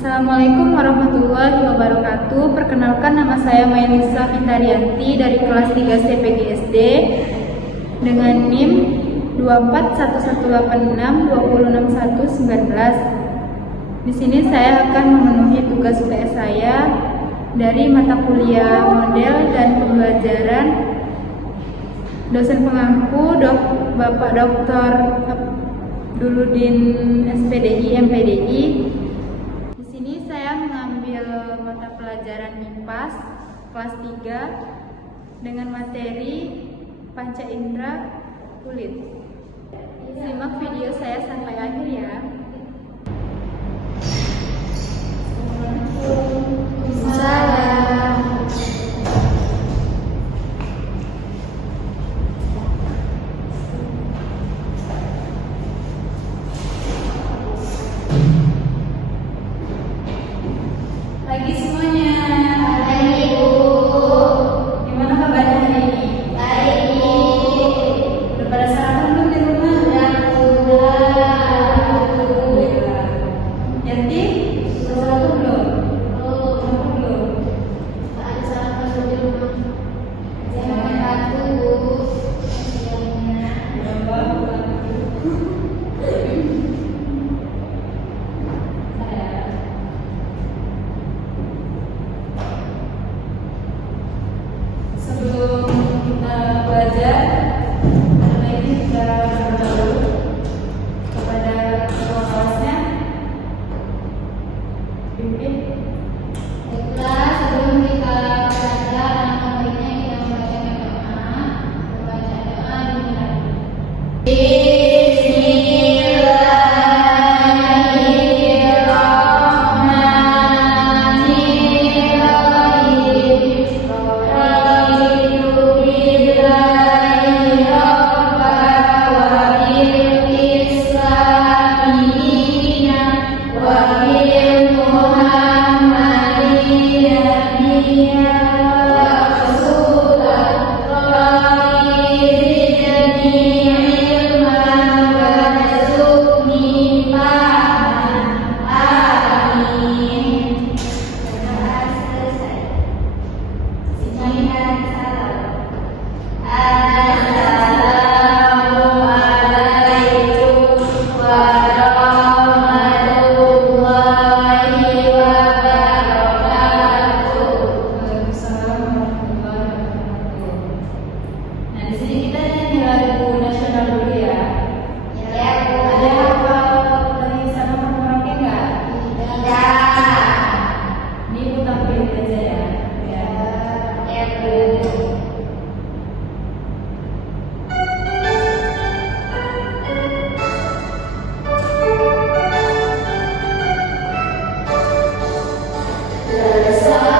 Assalamualaikum warahmatullahi wabarakatuh. Perkenalkan, nama saya Mailisa Fitarianti dari kelas 3 CPGSD dengan NIM 241186206119. Di sini saya akan memenuhi tugas UTS saya dari mata kuliah model dan pembelajaran. Dosen pengampu Bapak Dr. Abduludin SPDI MPDI. Di sini saya mengambil mata pelajaran MIPAS kelas 3 dengan materi panca indera kulit. Simak video saya sampai akhir ya. Salam. Pagi semuanya. Baik, Bu. Gimana kabarnya hari ini? Baik, Bu. Udah pada sarapan belum di rumah? Alhamdulillah. Yanti, udah sarapan belum? Belum. Ada sarapan di rumah. Jangan ragu, Bu. Sebelum kita belajar, ada baiknya kita berdoa kepada ketua kelasnya. Pimpin. Baiklah, sebelum kita belajar, alangkah baiknya kita membacakan doa. Membaca doa dimulai. Nah, di sini kita nyanyi lagu nasional dulu ya. Ya, Bu. Ada hafal dari sama Merauke nggak? Tidak. Ini Ibu tampilin aja ya. Ya. Ya, Bu. Pulang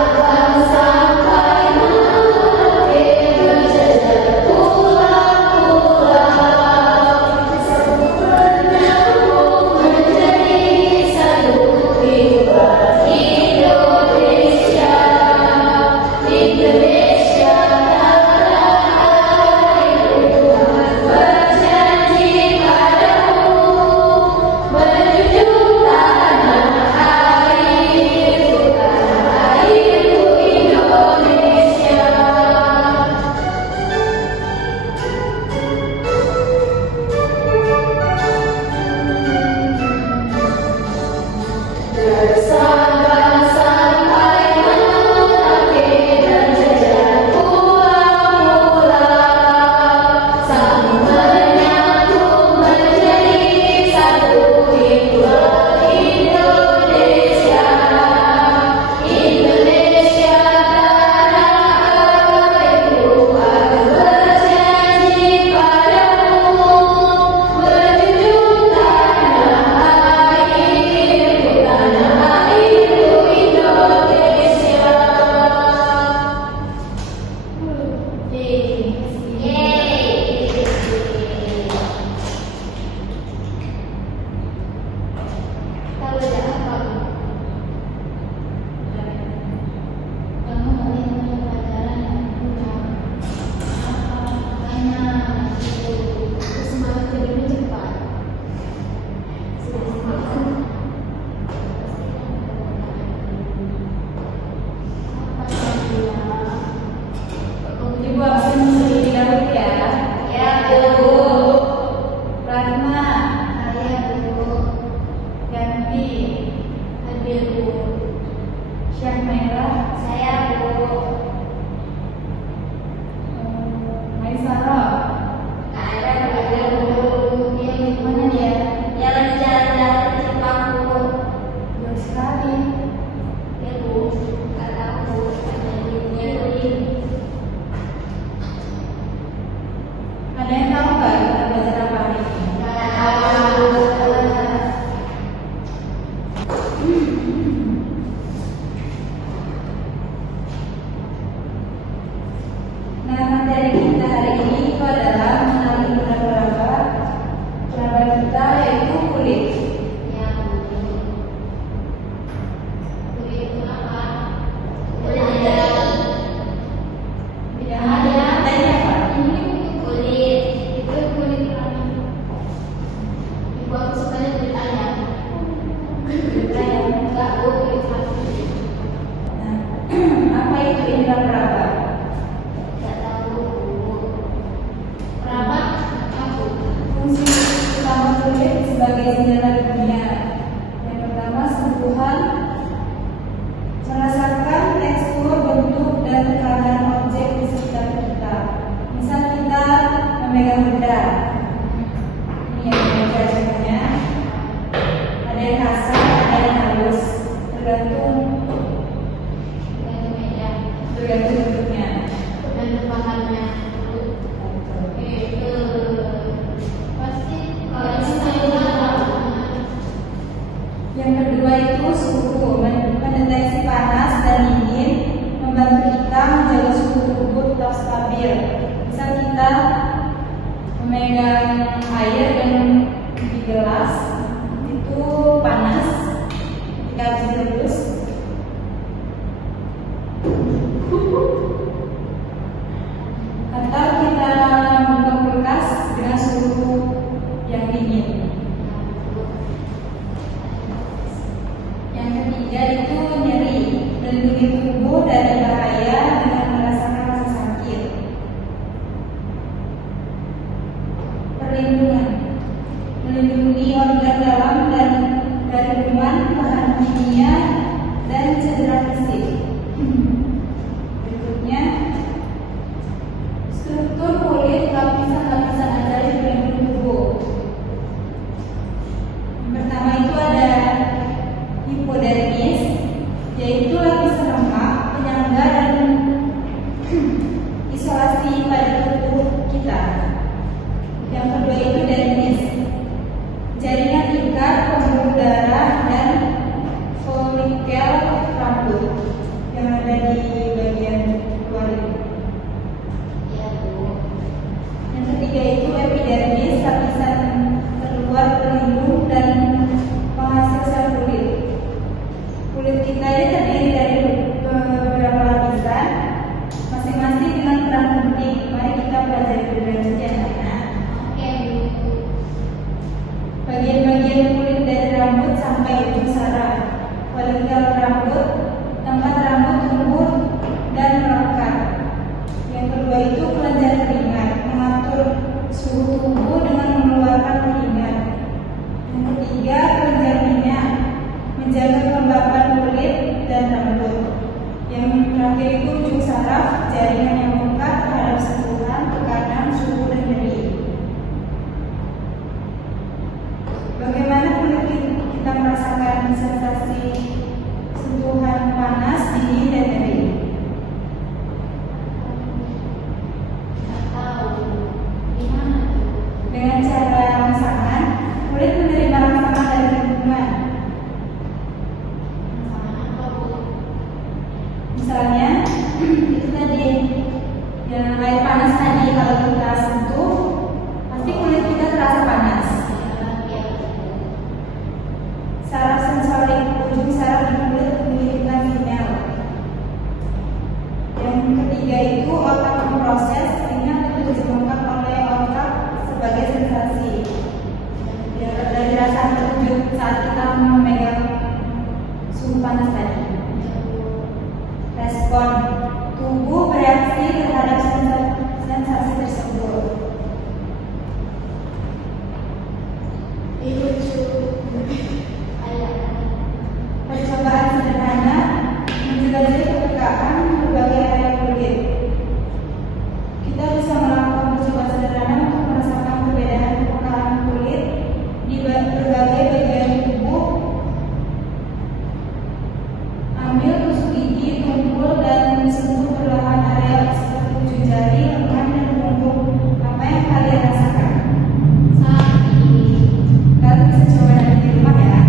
istilah peraba? Tidak tahu. Peraba apa? Fungsi utama kulit sebagai jendela dunia. Yang pertama, sentuhan, merasakan tekstur, bentuk, dan tekanan objek di sekitar kita. Misal kita memegang benda. Ini yang memegang contohnya. Ada yang kasar, ada yang halus, tergantung bentuknya. Dan bahannya pasti kalau ini saya tahu. Yang kedua itu suhu, mendeteksi panas dan dingin, membantu kita menjaga suhu tubuh tetap stabil. Misal kita memegang air dan di gelas itu panas, ketika direbus atau kita buka kulkas dengan suhu yang dingin. Yang ketiga itu nyeri, melindungi tubuh dari bahaya dengan merasakan rasa sakit. Perlindungan, melindungi organ dalam dan dari kuman, bahan kimia, dan cedera fisik. Berikutnya, struktur kulit, lapisan-lapisan ada di pelindung tubuh. Yang pertama itu ada hipodermis, yaitu lapisan lemak penyangga dan isolasi pada tubuh kita. Yang kedua itu dermis, jaringan ikat pembuluh darah dan folikel rambut yang ada di bagian luar ini. Yang ketiga itu epidermis, lapisan terluar pelindung dan penghasil sel kulit. Kulit kita ini terdiri dari beberapa lapisan, masing-masing dengan peran penting. Mari kita pelajari lebih lanjut ya anak-anak. Bagian-bagian kulit dari rambut sampai ujung saraf, folikel rambut, tempat rambut tumbuh dan melekat. Yang kedua itu kelenjar keringat, mengatur suhu tubuh dengan mengeluarkan keringat. Yang ketiga kelenjar minyak, menjaga kelembapan kulit dan rambut. Yang terakhir itu ujung saraf, jaringan yang melekat terhadap sentuhan, tekanan, suhu, dan nyeri. Bagaimana kulit kita merasakan sensasi sentuhan panas, dingin, dan nyeri? Dengan cara rangsangan, kulit menerima rangsangan dari lingkungan. Misalnya, itu tadi yang air panas tadi, kalau kita sentuh, pasti kulit kita terasa panas. Saraf sensorik, ujung saraf di kulit mengirimkan sinyal. Yang ketiga itu otak memproses, ingat diterjemahkan oleh otak sebagai sensasi. Dari rasa terkejut saat kita memegang suhu panas tadi. Respon tubuh bereaksi terhadap sensasi tersebut. Percobaan sederhana menjelajah kepekaan berbagai area kulit. Kita bisa melakukan percobaan sederhana untuk merasakan perbedaan kepekaan kulit di berbagai bagian tubuh. Ambil tusuk gigi, tumpul, dan sentuh perlahan area seperti ujung jari, lengan, dan punggung. Apa yang kalian rasakan? Kalian bisa coba nanti di rumah ya.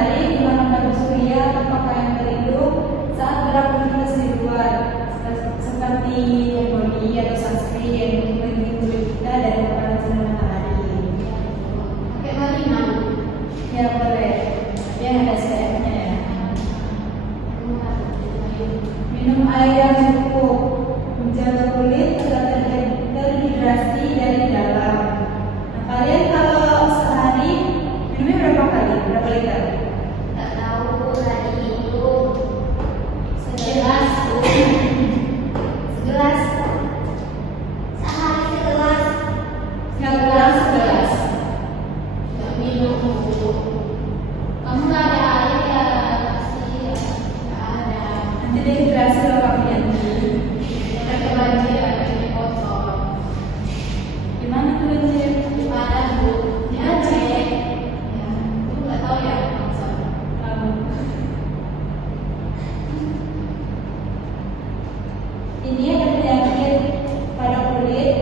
matahari, gunakan baju surya atau pakaian pelindung saat beraktivitas di luar, seperti body atau sunscreen yang melindungi kulit kita dari paparan sinar matahari. Pakai balina. Ya boleh, tapi yang ada SPF-nya ya. Minum air yang cukup, menjaga kulit agar terhidrasi dari dalam. Nah, kalian kalau sehari minumnya berapa kali? Berapa liter? Tak tahu tadi itu segelas. Segelas. Sehari segelas. Segelas. Nggak minum dulu. Kamu nggak ada air ya? Pasti ya. Nggak ada. Nanti dehidrasi loh kalian. Pakai banjir, ini kotor. Gimana tuh banjir? Di mana bu? Di Aceh. Ya, itu nggak tahu ya. Ini ada penyakit pada kulit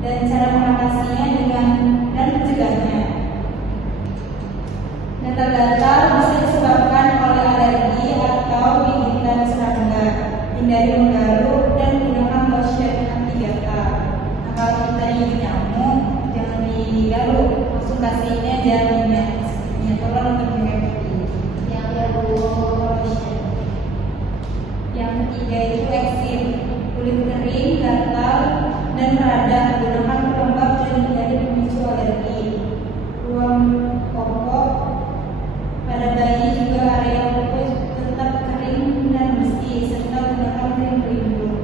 dan cara mengatasinya dan mencegahnya. Gatal-gatal bisa disebabkan oleh alergi atau gigitan serangga. Hindari menggaruk dan gunakan lotion anti gatal. Nah, kalau kita gigit nyamuk, jangan digaruk, langsung kasihnya dia minyak telur untuk minyak putih. Yang kedua, Yang ketiga itu eksim, kulit kering, gatal, dan radang. Gunakan pelembab dan hindari pemicu alergi. Ruang popok pada bayi juga area popok tetap kering dan bersih, serta gunakan krim pelindung.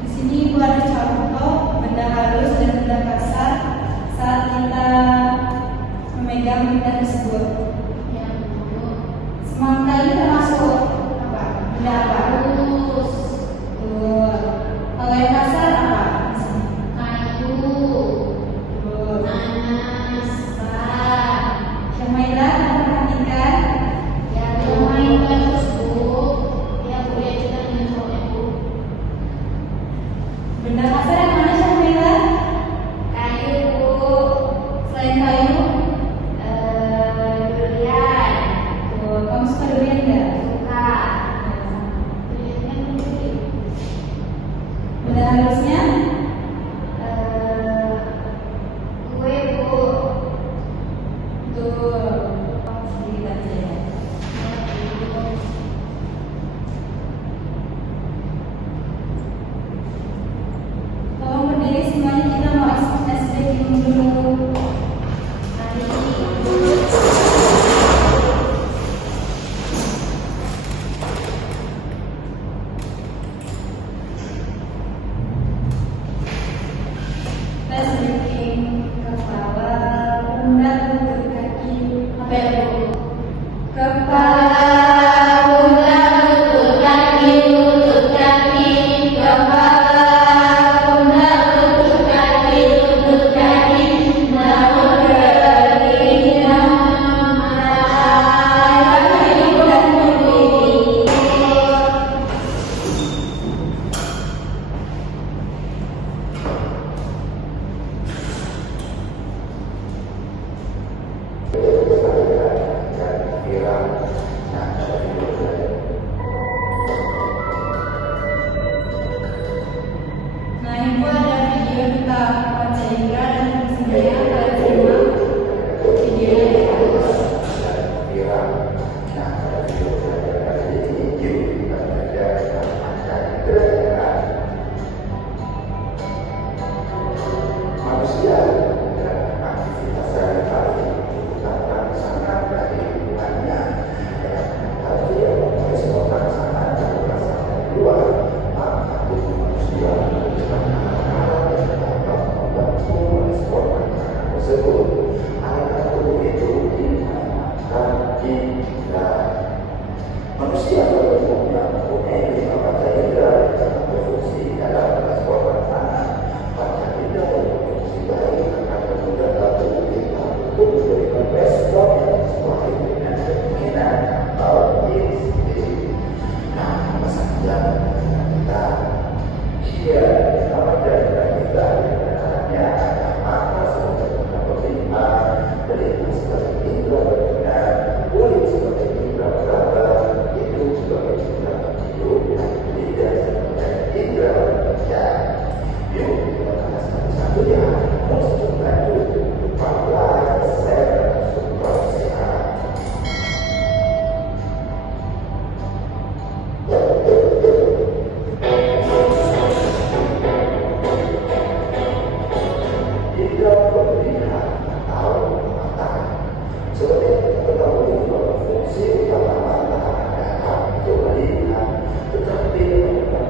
Di sini ibu ada contoh benda halus dan benda kasar saat kita memegang benda tersebut. yang kedua, Semangka ini termasuk apa? Benda apa? halus, Betul. Kalau yang kasar apa? kayu, Betul. nanas, bar. Syamaila, kamu perhatikan. Yang lumayan bagus bu. Ya bu ya kita mencoba bu. Benda kasar yang mana Syamaila? Kayu bu. Selain kayu, Durian. betul. Kamu suka durian nggak? Suka. Duriannya lucu. Benda halusnya? Kue bu. Betul. Sedikit aja ya. Tolong berdiri semuanya, kita mau SPK dulu. Iya, selamat datang kita hanya mata sebagai pemerintah dari sebagai indra berkenan, kulit sebagai indra beraba, hidung sebagai indra hidup, lidah sebagai indra kerja. Yuk kita bahas satu-satunya untuk membantu kepala kesehatan super sehat. Indra pemilihan atau mata. Seperti kita ketahui bahwa fungsi utama mata adalah untuk melihat, tetapi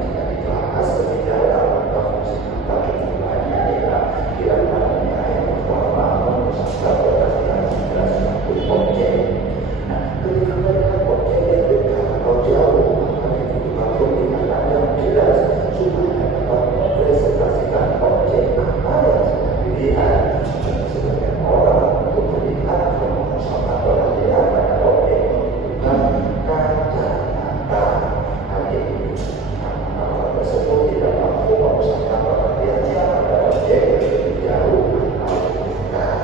jika dibahas lebih dalam tentang fungsi mata yang lainnya adalah kira-kira yang pertama memusatkan perhatian pada suatu objek. Nah, ketika melihat objek yang dekat atau jauh, maka dibutuhkan penglihatan yang jelas supaya dapat mempresentasikan objek apa yang sedang dilihat. Sebagian orang untuk melihat memusatkan perhatian pada objek membutuhkan kacamata. Hal ini karena orang tersebut tidak mampu memusatkan perhatiannya pada objek yang lebih jauh atau dekat.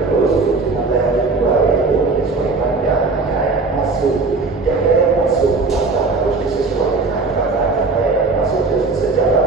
Terus fungsi mata yang kedua yaitu menyesuaikan cahaya yang masuk. Cahaya yang masuk maka harus disesuaikan karena cahaya yang masuk secara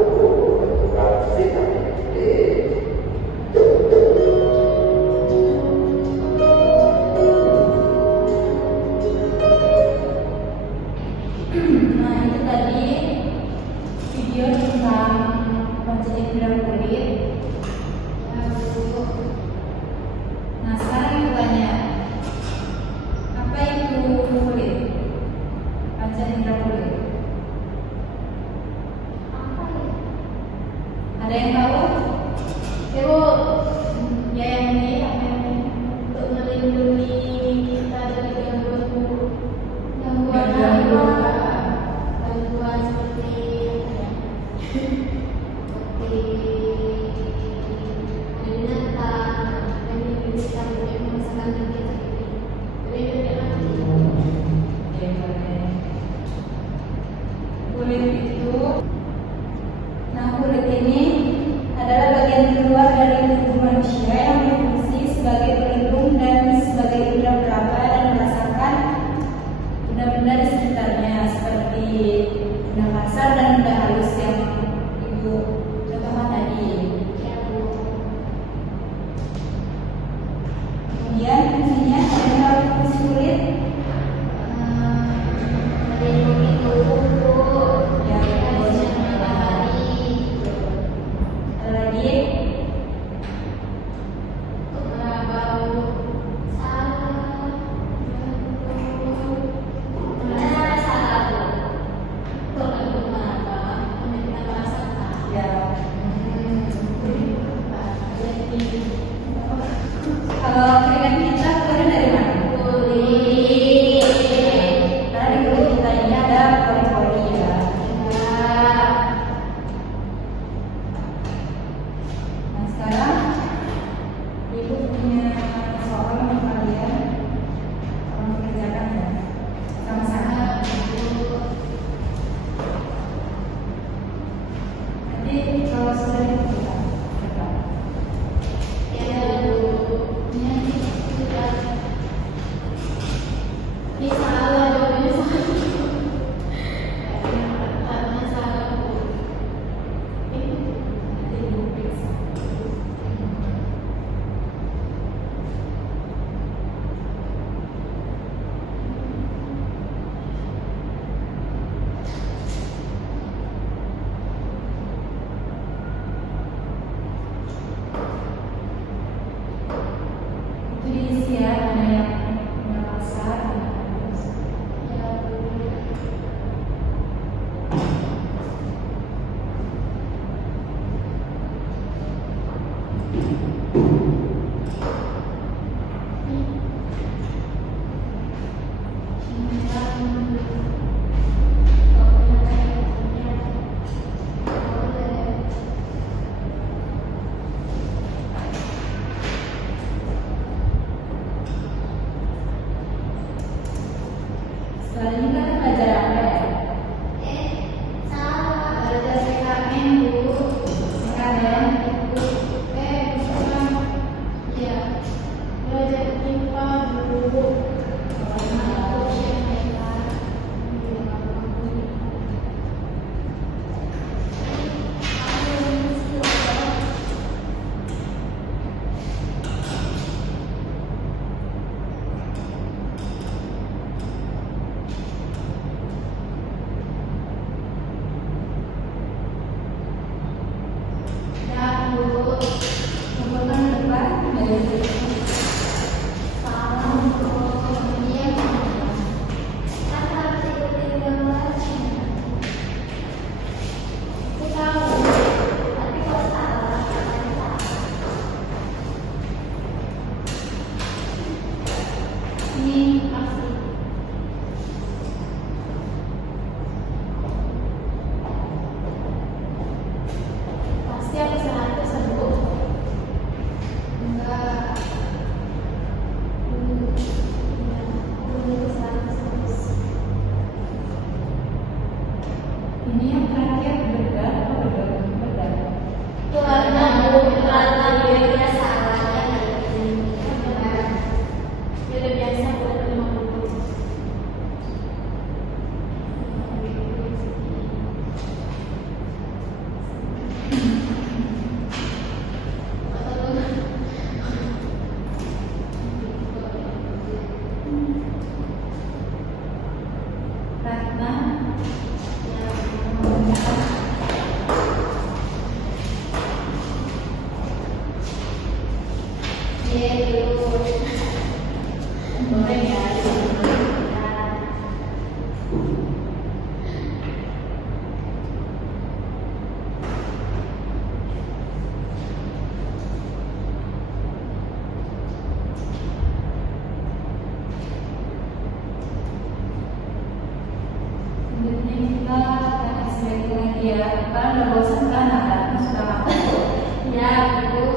pupuk kandungan vitamin D. Nah, itu tadi video tentang panca indera kulit. Ya, Bu. Nah, sekarang kita tanya, apa itu kulit? Panca indera kulit. Apa ya? Ada yang tahu? Ya, Bu. Ya, yang ini apa yang ini? Untuk melindungi kita dari gangguan Gangguan. gangguan seperti apa ya? Seperti binatang yang bisa menyebabkan kita Kulit itu, nah kulit ini adalah bagian keluar dari tubuh manusia yang berfungsi sebagai pelindung dan sebagai indera peraba dan merasakan benda-benda di sekitarnya seperti benda kasar dan benda halus yang ibu contohkan tadi. Kemudian fungsinya ada yang tahu fungsi kulit? melindungi tubuh, Bu. Ya, Dari sinar matahari. ada lagi. Untuk meraba saraf, untuk meraba, kita merasakan. Ya. Kalau keringat kita keluarnya dari mana? Kulit. Karena di kulit kita ini ada pori-pori ya. Nah sekarang ibu punya soal untuk kalian, tolong kerjakan ya sama-sama. Nanti kalau sudah kita Ya, Bu. Ini sudah. Ini salah, jawabannya salah. Karena salah, Bu. nanti ibu periksa. Itu diisi ya, mana yang benda kasar, mana yang halus. Ya, Bu. Setelah ini kan belajar apa ya? Salah. Belajar PKM, Bu. PKM. Bukan. Ya. Belajar IPA, Bu. Ya, Bu. Kumpulkan depan, belajar. Salah, Bu. Iya, Bu. Kan harus ikutin gambarnya. Aku tahu. Tapi kalau salah, salah. Ini pasti. Pasti aku 100, Bu. Enggak. Belum 100. Ini yang terakhir bedah atau bedah? Bedah. Karena Bu, karena dia salah. Dia udah biasa buat 50. Iya, karena udah bosan kan, anak-anak sudah makan. Ya, Bu.